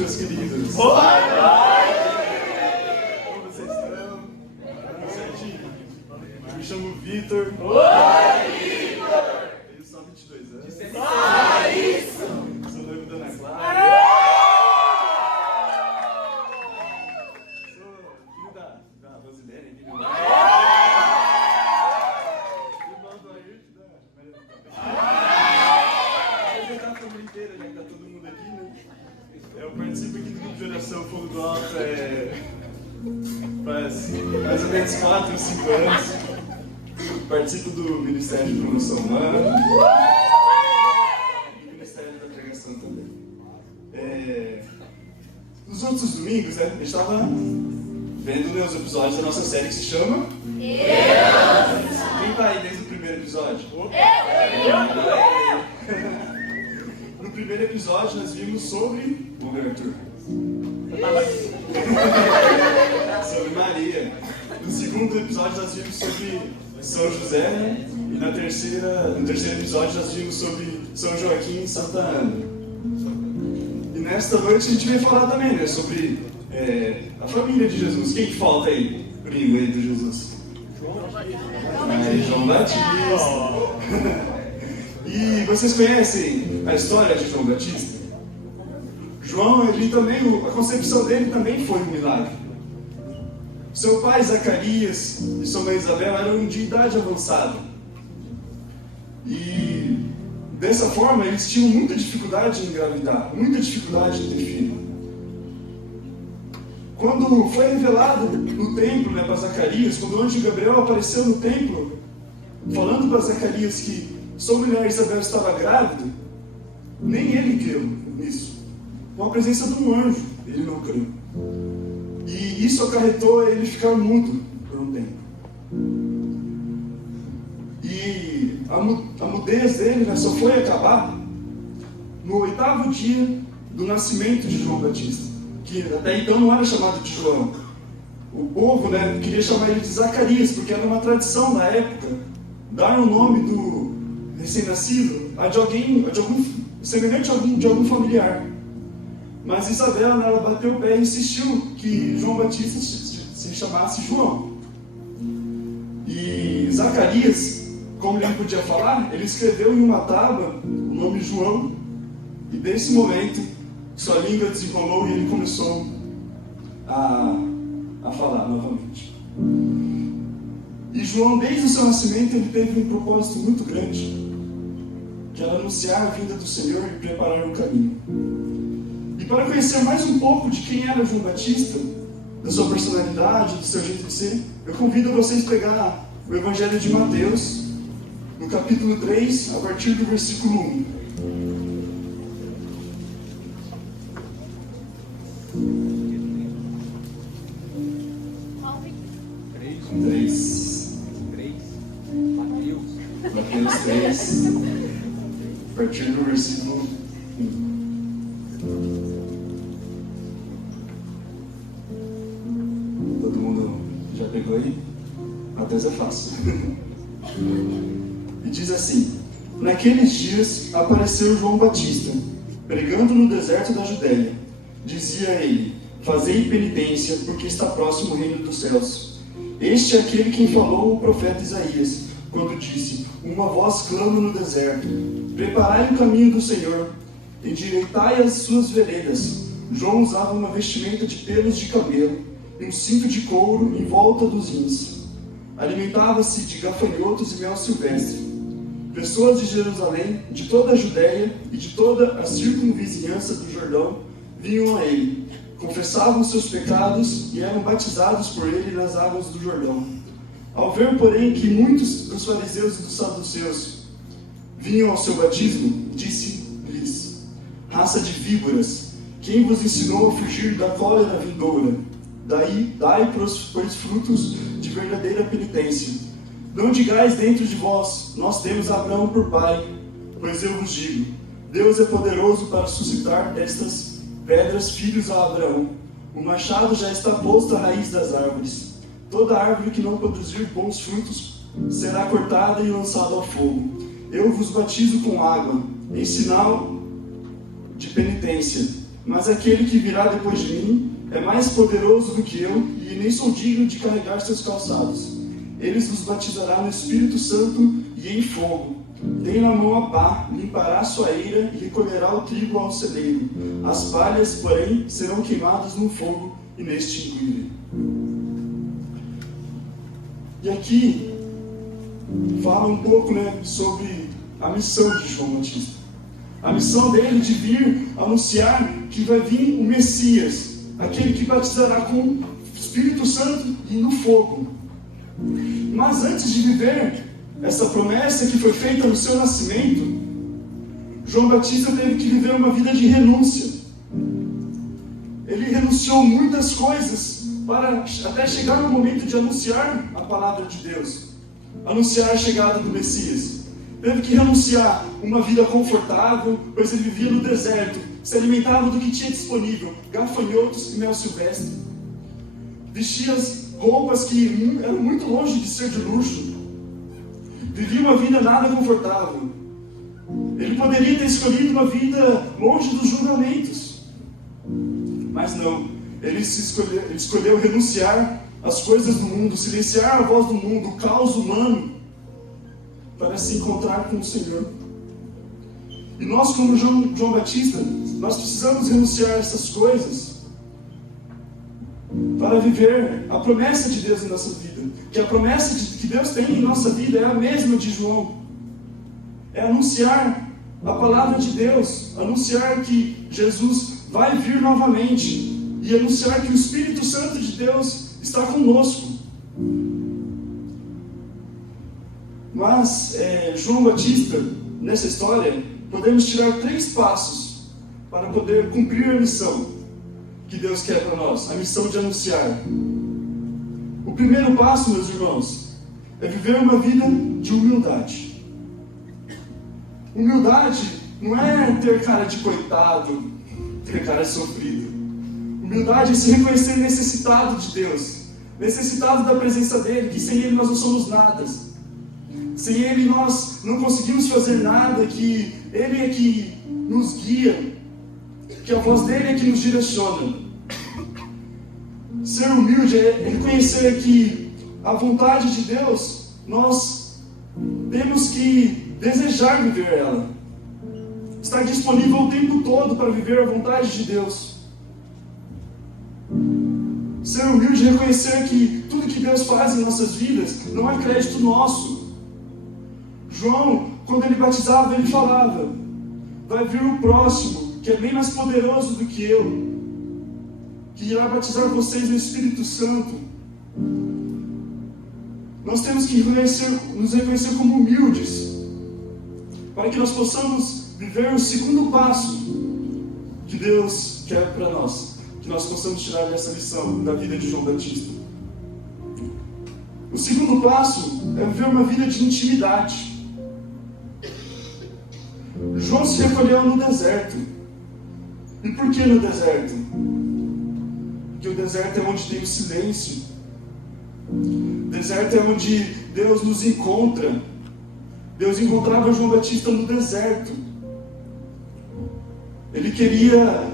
meus queridos. Boa noite! Como vocês estão? Tudo certinho? Eu me chamo Vitor. Oi, Vitor! Tenho só 22 anos. Isso! Sou noivo da Ana Clara. Sou filho da Rosilene aqui do lado. Irmão do Ayrton da Maria. Vou apresentar a família inteira, já que tá todo mundo aqui, né? Eu participo aqui do grupo de oração Fogo do Alto faz mais ou menos 4 ou 5 anos. Participo do Ministério de Promoção Humana e do Ministério da Pregação também. Nos outros domingos, né, a gente estava vendo os episódios da nossa série que se chama Deus! Quem está aí desde o primeiro episódio? No primeiro episódio nós vimos sobre... Vamos ver, Arthur. Sobre Maria. No segundo episódio nós vimos sobre São José, né? E no terceiro episódio nós vimos sobre São Joaquim e Santa Ana. E nesta noite a gente veio falar também, né, sobre a família de Jesus. Quem que falta aí? Primo aí de Jesus? João Batista. E vocês conhecem a história de João Batista? João, a concepção dele também foi um milagre. Seu pai Zacarias e sua mãe Isabel eram de idade avançada. E dessa forma eles tinham muita dificuldade em engravidar, muita dificuldade em ter filho. Quando foi revelado no templo, né, para Zacarias, quando o anjo Gabriel apareceu no templo, falando para Zacarias que sua mulher Isabel estava grávida, nem ele creu nisso. Com a presença de um anjo, ele não creu. E isso acarretou ele ficar mudo por um tempo. E a mudez dele, né, só foi acabar no 8º dia do nascimento de João Batista, que até então não era chamado de João. O povo, né, queria chamar ele de Zacarias, porque era uma tradição na época dar o nome do recém-nascido a algum semelhante de algum familiar. Mas Isabel, né, ela bateu o pé e insistiu que João Batista se chamasse João. E Zacarias, como ele não podia falar, ele escreveu em uma tábua o nome João. E desse momento, sua língua desenrolou e ele começou a falar novamente. E João, desde o seu nascimento, ele teve um propósito muito grande, que era anunciar a vinda do Senhor e preparar o caminho. E para conhecer mais um pouco de quem era João Batista, da sua personalidade, do seu jeito de ser, eu convido vocês a pegar o Evangelho de Mateus, no capítulo 3, a partir do versículo 1. Mateus 3, a partir do versículo 1. Todo mundo já pegou aí? Mateus é fácil. E diz assim: naqueles dias apareceu João Batista, pregando no deserto da Judéia. Dizia ele: fazei penitência, porque está próximo o reino dos céus. Este é aquele quem falou o profeta Isaías, quando disse: uma voz clama no deserto, preparai o caminho do Senhor, endireitai as suas veredas. João usava uma vestimenta de pelos de camelo e um cinto de couro em volta dos rins. Alimentava-se de gafanhotos e mel silvestre. Pessoas de Jerusalém, de toda a Judéia e de toda a circunvizinhança do Jordão vinham a ele, confessavam seus pecados e eram batizados por ele nas águas do Jordão. Ao ver, porém, que muitos dos fariseus e dos saduceus vinham ao seu batismo, disse-lhes: raça de víboras, quem vos ensinou a fugir da cólera vindoura? Dai, pois, frutos de verdadeira penitência. Não digais dentro de vós: nós temos Abraão por pai, pois eu vos digo, Deus é poderoso para suscitar destas pedras filhos a Abraão. O machado já está posto à raiz das árvores. Toda árvore que não produzir bons frutos será cortada e lançada ao fogo. Eu vos batizo com água, em sinal de penitência. mas aquele que virá depois de mim é mais poderoso do que eu, e nem sou digno de carregar seus calçados. Ele vos batizará no Espírito Santo e em fogo. Tem na mão a pá, limpará sua eira e recolherá o trigo ao celeiro. As palhas, porém, serão queimadas no fogo inextinguível. E aqui fala um pouco, sobre a missão de João Batista. A missão dele de vir anunciar que vai vir o Messias, aquele que batizará com Espírito Santo e no fogo. Mas antes de viver essa promessa que foi feita no seu nascimento, João Batista teve que viver uma vida de renúncia. Ele renunciou muitas coisas para até chegar no momento de anunciar a palavra de Deus, anunciar a chegada do Messias. Teve que renunciar uma vida confortável, pois ele vivia no deserto, se alimentava do que tinha disponível, gafanhotos e mel silvestre. Vestia roupas que eram muito longe de ser de luxo. Vivia uma vida nada confortável. Ele poderia ter escolhido uma vida longe dos julgamentos, mas não. Ele escolheu renunciar às coisas do mundo, silenciar a voz do mundo, o caos humano, para se encontrar com o Senhor. E nós, como João Batista, nós precisamos renunciar a essas coisas para viver a promessa de Deus em nossa vida. Que a promessa que Deus tem em nossa vida é a mesma de João. É anunciar a palavra de Deus, anunciar que Jesus vai vir novamente e anunciar que o Espírito Santo de Deus está conosco. Mas João Batista, nessa história, podemos tirar 3 passos para poder cumprir a missão que Deus quer para nós, a missão de anunciar. O primeiro passo, meus irmãos, é viver uma vida de humildade. Humildade não é ter cara de coitado, ter cara de sofrido. Humildade é se reconhecer necessitado de Deus, necessitado da presença dEle, que sem Ele nós não somos nada. Sem Ele nós não conseguimos fazer nada, que Ele é que nos guia, que a voz dEle é que nos direciona. Ser humilde é reconhecer que a vontade de Deus, nós temos que desejar viver ela. Estar disponível o tempo todo para viver a vontade de Deus. Ser humilde é reconhecer que tudo que Deus faz em nossas vidas não é crédito nosso. João, quando ele batizava, ele falava: vai vir o próximo, que é bem mais poderoso do que eu, que irá batizar vocês no Espírito Santo. Nós temos que nos reconhecer como humildes, para que nós possamos viver o segundo passo que Deus quer para nós, que nós possamos tirar dessa lição da vida de João Batista. O segundo passo é viver uma vida de intimidade. João se recolheu no deserto. E por que no deserto? Porque o deserto é onde tem o silêncio. O deserto é onde Deus nos encontra. Deus encontrava João Batista no deserto. Ele queria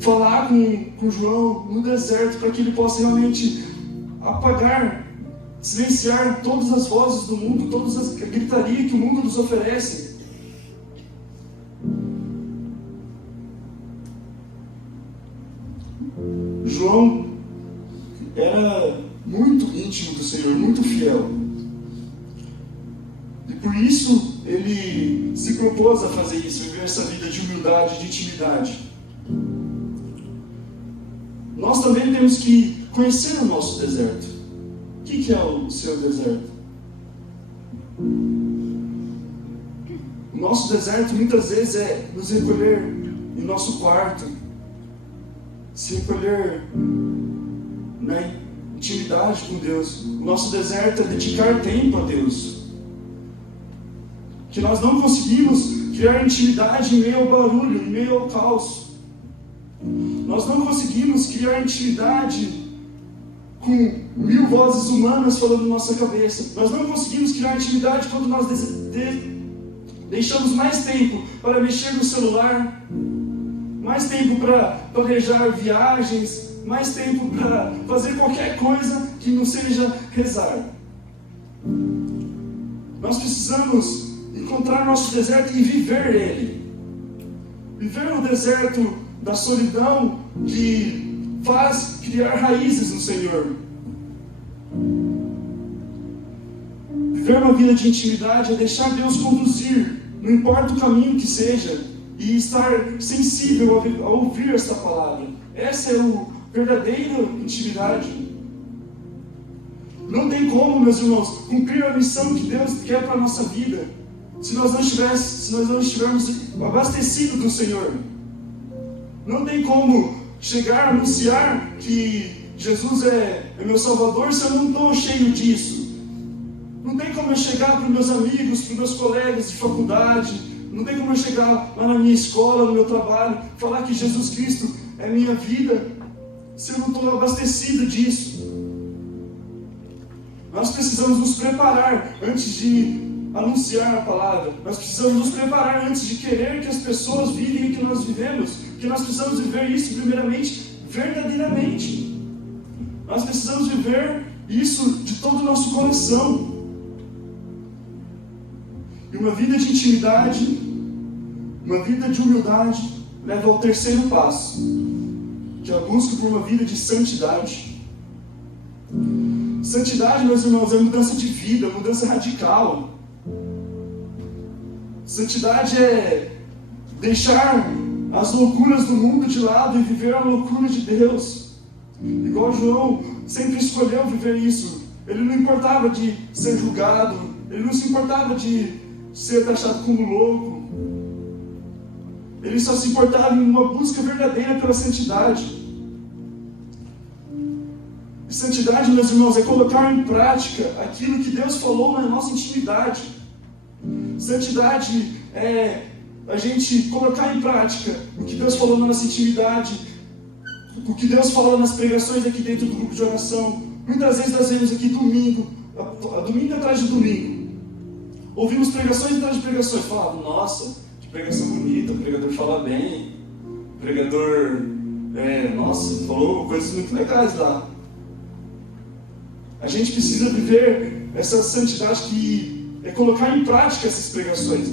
falar com João no deserto, para que ele possa realmente apagar, silenciar todas as vozes do mundo, todas as gritaria que o mundo nos oferece. João era muito íntimo do Senhor, muito fiel. E por isso ele se propôs a fazer isso, viver essa vida de humildade, de intimidade. Nós também temos que conhecer o nosso deserto. O que é o seu deserto? O nosso deserto muitas vezes é nos recolher em nosso quarto, se recolher na intimidade com Deus. O nosso deserto é dedicar tempo a Deus. Que nós não conseguimos criar intimidade em meio ao barulho, em meio ao caos. Nós não conseguimos criar intimidade com 1000 vozes humanas falando na nossa cabeça. Nós não conseguimos criar intimidade quando nós deixamos mais tempo para mexer no celular, mais tempo para planejar viagens, mais tempo para fazer qualquer coisa que não seja rezar. Nós precisamos encontrar nosso deserto e viver ele. Viver o deserto da solidão que faz criar raízes no Senhor. Viver uma vida de intimidade é deixar Deus conduzir, não importa o caminho que seja, e estar sensível a ouvir esta palavra. Essa é a verdadeira intimidade. Não tem como, meus irmãos, cumprir a missão que Deus quer para a nossa vida se nós não estivermos abastecidos do Senhor. Não tem como chegar a anunciar que Jesus é meu Salvador se eu não estou cheio disso. Não tem como eu chegar para os meus amigos, para os meus colegas de faculdade, não tem como eu chegar lá na minha escola, no meu trabalho, falar que Jesus Cristo é minha vida, se eu não estou abastecido disso. Nós precisamos nos preparar antes de anunciar a palavra. Nós precisamos nos preparar antes de querer que as pessoas vivem o que nós vivemos, porque nós precisamos viver isso primeiramente, verdadeiramente. Nós precisamos viver isso de todo o nosso coração. E uma vida de intimidade, uma vida de humildade, leva ao terceiro passo, que é a busca por uma vida de santidade. Santidade, meus irmãos, é mudança de vida, mudança radical. Santidade é deixar as loucuras do mundo de lado e viver a loucura de Deus. Igual João sempre escolheu viver isso. Ele não importava de ser julgado, ele não se importava de ser taxado como louco. Ele só se importava em uma busca verdadeira pela santidade. E santidade, meus irmãos, é colocar em prática aquilo que Deus falou na nossa intimidade. Santidade é a gente colocar em prática o que Deus falou na nossa intimidade, o que Deus fala nas pregações aqui dentro do grupo de oração. Muitas vezes nós vemos aqui domingo atrás de domingo. Ouvimos pregações atrás de pregações. Falamos, nossa, que pregação bonita, o pregador fala bem, o pregador, falou coisas muito legais lá. A gente precisa viver essa santidade que é colocar em prática essas pregações.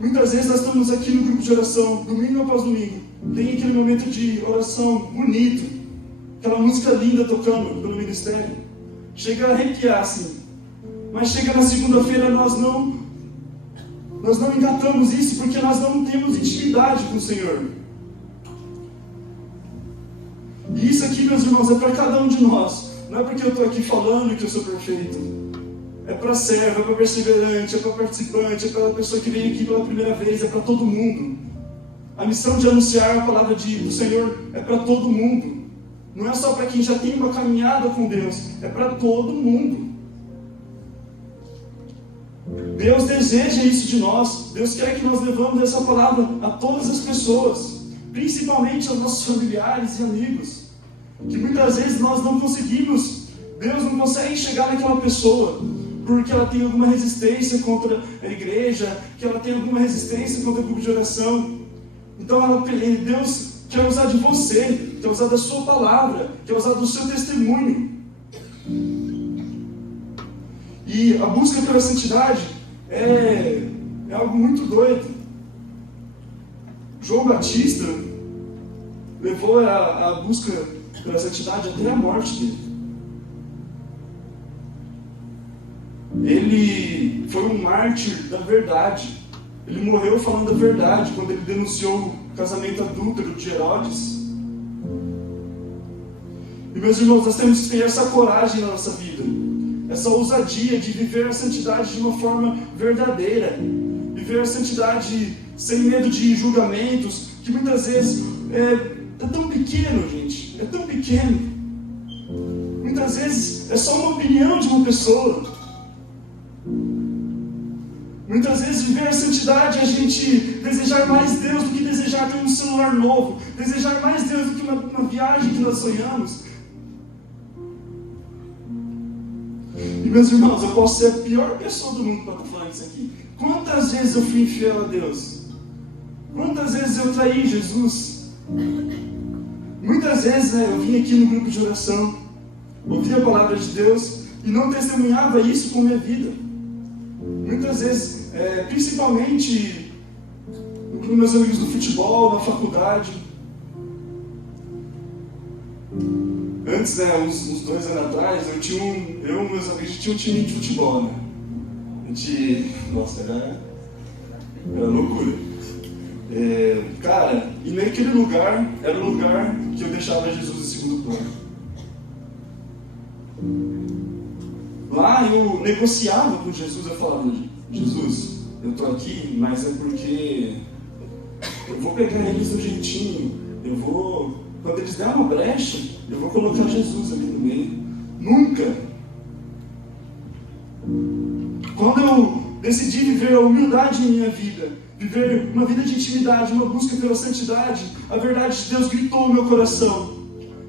Muitas vezes nós estamos aqui no grupo de oração, domingo após domingo, tem aquele momento de oração bonito, aquela música linda tocando pelo ministério, chega a arrepiar assim, mas chega na segunda-feira nós não engatamos isso porque nós não temos intimidade com o Senhor. E isso aqui, meus irmãos, é para cada um de nós. Não é porque eu estou aqui falando que eu sou perfeito. É para servo, é para perseverante, é para participante, é para a pessoa que veio aqui pela primeira vez, é para todo mundo. A missão de anunciar a palavra do Senhor é para todo mundo. Não é só para quem já tem uma caminhada com Deus, é para todo mundo. Deus deseja isso de nós. Deus quer que nós levamos essa palavra a todas as pessoas, principalmente aos nossos familiares e amigos, que muitas vezes nós não conseguimos, Deus não consegue chegar naquela pessoa, porque ela tem alguma resistência contra a igreja, que ela tem alguma resistência contra o grupo de oração. Então Deus quer usar de você, quer usar da sua palavra, quer usar do seu testemunho. E a busca pela santidade é algo muito doido. João Batista levou a busca pela santidade até a morte dele. Ele foi um mártir da verdade. Ele morreu falando a verdade quando ele denunciou o casamento adúltero de Herodes. E meus irmãos, nós temos que ter essa coragem na nossa vida, essa ousadia de viver a santidade de uma forma verdadeira, viver a santidade sem medo de julgamentos, que muitas vezes é tão pequeno, gente, é tão pequeno. Muitas vezes é só uma opinião de uma pessoa. Muitas vezes viver a santidade é a gente desejar mais Deus do que desejar ter um celular novo, desejar mais Deus do que uma viagem que nós sonhamos. E meus irmãos, eu posso ser a pior pessoa do mundo para estar falando isso aqui. Quantas vezes eu fui infiel a Deus? Quantas vezes eu traí Jesus? Muitas vezes eu vim aqui no grupo de oração, ouvia a palavra de Deus e não testemunhava isso com a minha vida. Muitas vezes, principalmente com meus amigos do futebol, na faculdade. Antes, uns 2 anos atrás, eu e meus amigos tinha um time de futebol, né? Nossa, era loucura. Cara, e naquele lugar, era o lugar que eu deixava Jesus em segundo plano. Lá eu negociava com Jesus, eu falava, Jesus, eu tô aqui, mas é porque eu vou pegar eles do jeitinho, quando eles der uma brecha, eu vou colocar Jesus ali no meio. Nunca! Quando eu decidi viver a humildade em minha vida, viver uma vida de intimidade, uma busca pela santidade, a verdade de Deus gritou no meu coração.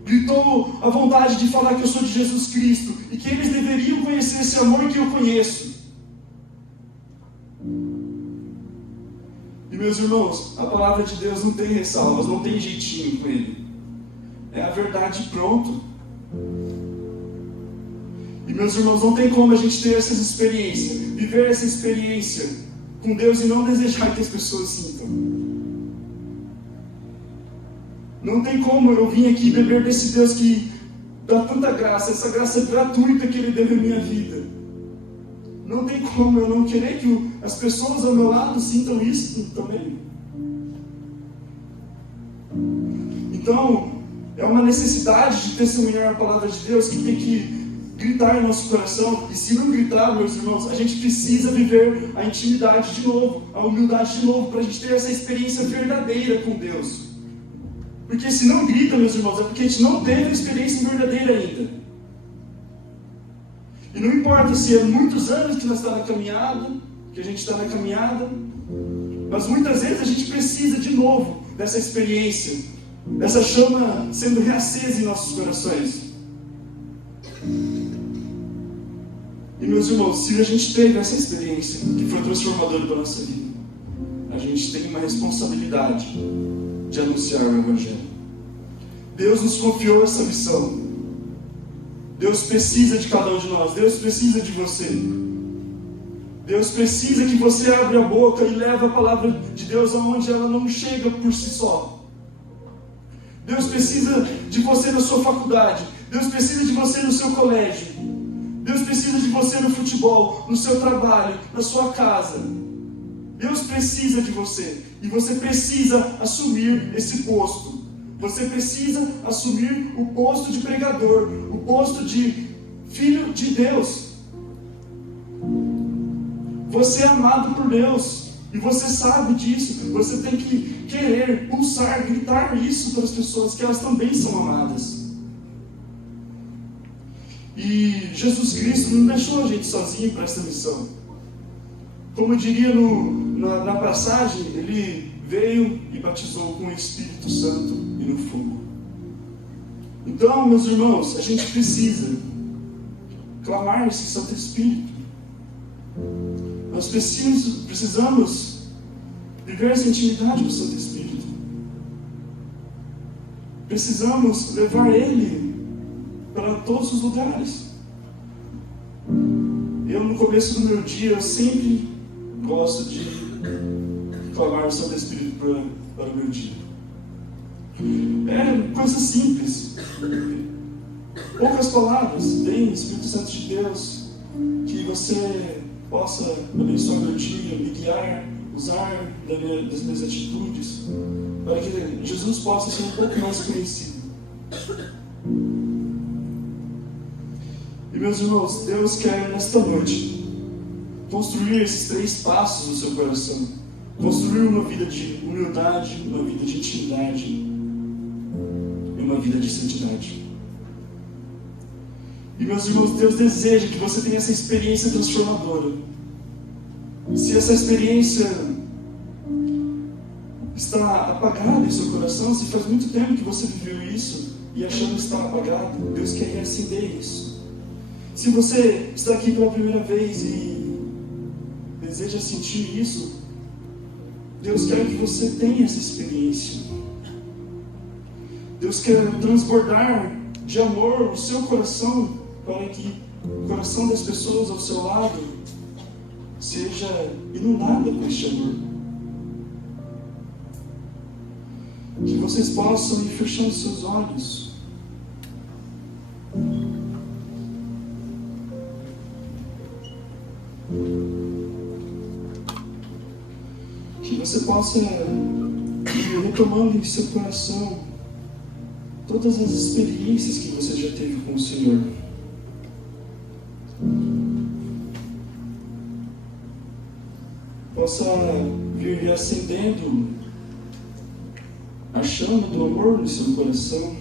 Gritou a vontade de falar que eu sou de Jesus Cristo e que eles deveriam conhecer esse amor que eu conheço. E meus irmãos, a palavra de Deus não tem ressalvas, não tem jeitinho com ele. É a verdade pronto. E meus irmãos, não tem como a gente ter essas experiências, viver essa experiência com Deus e não desejar que as pessoas sintam. Não tem como eu vir aqui beber desse Deus que dá tanta graça, essa graça gratuita que Ele deu em minha vida. Não tem como eu não querer que as pessoas ao meu lado sintam isso também. Então, é uma necessidade de testemunhar a palavra de Deus que tem que gritar em nosso coração. E se não gritar, meus irmãos, a gente precisa viver a intimidade de novo, a humildade de novo, para a gente ter essa experiência verdadeira com Deus. Porque se não grita, meus irmãos, é porque a gente não teve a experiência verdadeira ainda. E não importa se é muitos anos que nós estamos na caminhada, que a gente está na caminhada, mas muitas vezes a gente precisa de novo dessa experiência, dessa chama sendo reacesa em nossos corações. E meus irmãos, se a gente teve essa experiência que foi transformadora para a nossa vida, a gente tem uma responsabilidade de anunciar o Evangelho. Deus nos confiou essa missão. Deus precisa de cada um de nós. Deus precisa de você. Deus precisa que você abra a boca e leve a palavra de Deus aonde ela não chega por si só. Deus precisa de você na sua faculdade. Deus precisa de você no seu colégio. Deus precisa de você no futebol, no seu trabalho, na sua casa. Deus precisa de você. E você precisa assumir esse posto. Você precisa assumir o posto de pregador, o posto de filho de Deus. Você é amado por Deus. E você sabe disso. Você tem que querer, pulsar, gritar isso para as pessoas, que elas também são amadas. E Jesus Cristo não deixou a gente sozinho para essa missão. Como diria na passagem, Ele veio e batizou com o Espírito Santo e no fogo. Então, meus irmãos, a gente precisa clamar esse Santo Espírito. Nós precisamos viver essa intimidade com o Santo Espírito. Precisamos levar Ele para todos os lugares. Eu, no começo do meu dia, eu sempre gosto de clamar o Santo Espírito para o meu dia. É coisa simples. Poucas palavras. Vem, Espírito Santo de Deus, que você possa abençoar meu dia, me guiar, usar das minhas atitudes, para que Jesus possa ser um pouco mais conhecido. E meus irmãos, Deus quer nesta noite construir esses 3 passos no seu coração. Construir uma vida de humildade, uma vida de intimidade e uma vida de santidade. E meus irmãos, Deus deseja que você tenha essa experiência transformadora. Se essa experiência está apagada em seu coração, se faz muito tempo que você viveu isso e achando que está apagado, Deus quer reacender isso. Se você está aqui pela primeira vez e deseja sentir isso, Deus quer que você tenha essa experiência. Deus quer transbordar de amor o seu coração, para que o coração das pessoas ao seu lado seja inundado com este amor. Que vocês possam ir fechando seus olhos. Que você possa ir retomando em seu coração todas as experiências que você já teve com o Senhor. Possa vir reacendendo a chama do amor no seu coração.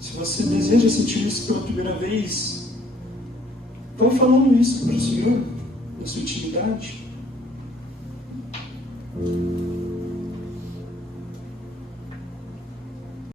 Se você deseja sentir isso pela primeira vez, vá falando isso para o Senhor, na sua intimidade.